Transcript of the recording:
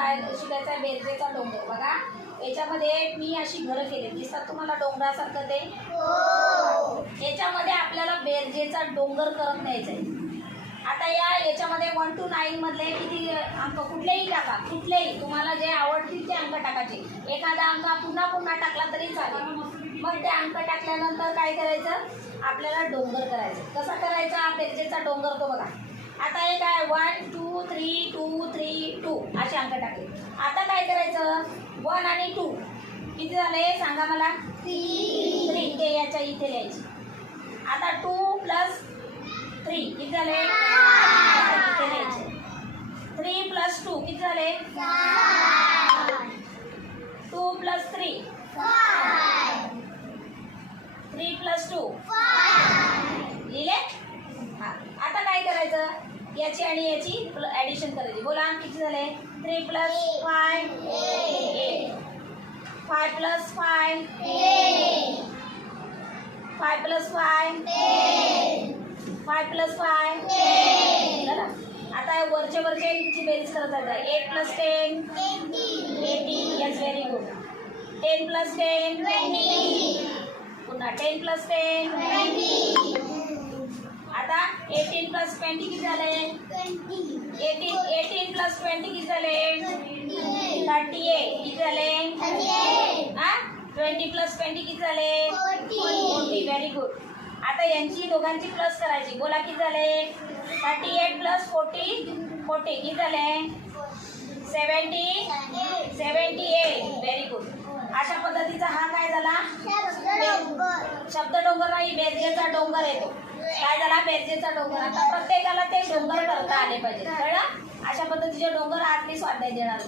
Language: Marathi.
शिकायचा आहे बेरजेचा डोंगर. बघा याच्यामध्ये मी अशी घरं केली दिसतात तुम्हाला डोंगरासारखं ते. याच्यामध्ये आपल्याला बेरजेचा डोंगर करत न्यायचा आहे. आता याच्यामध्ये 1 to 9 मधले किती अंक कुठलेही टाका, कुठलेही तुम्हाला जे आवडतील ते अंक टाकायचे. एखादा अंक पुन्हा पुन्हा टाकला तरी चालेल. मग ते अंक टाकल्यानंतर काय करायचं, आपल्याला डोंगर करायचं. कसा करायचा बेरजेचा डोंगर तो बघा. आता हे काय 1 2 3 2 3 2 असे अंक टाकले. आता काय करायचं 1 आणि 2 किती झाले सांगा मला. 3 ते याच्या इथे लिहायचे. आता 2 प्लस 3 किती झाले इथे लिहायचे. 3 प्लस 2 किती झाले 2 प्लस 3 3 प्लस 2 लिहिले. आता काय करायचं याची आणि याची ॲडिशन करायची. बोला किती झाले 3 प्लस 5 8 5 प्लस 5 5 प्लस 5 5 प्लस 5 झालं. आता वरच्या वरची बेरीज करत जायचं. 8 plus 10 18. Yes very good. 10 plus 10 20. पुन्हा 10 प्लस 10 20. आता 18 प्लस 20 किती झाले 18 प्लस 20 किती झाले 38. किती झाले 20 प्लस 20 किती झाले 40. Very good. आता यांची दोघांची प्लस करायची. बोला किती झाले 38 प्लस 40 किती झाले 78. Very good. अशा पद्धतीचा हा काय झाला शब्द डोंगर नाही बेरजेचा डोंगर येतो. काय झाला बेरजेचा डोंगर. आता प्रत्येकाला ते डोंगर करता आले पाहिजे. कळलं. अशा पद्धतीचे डोंगर आज मी स्वाध्याय देणार.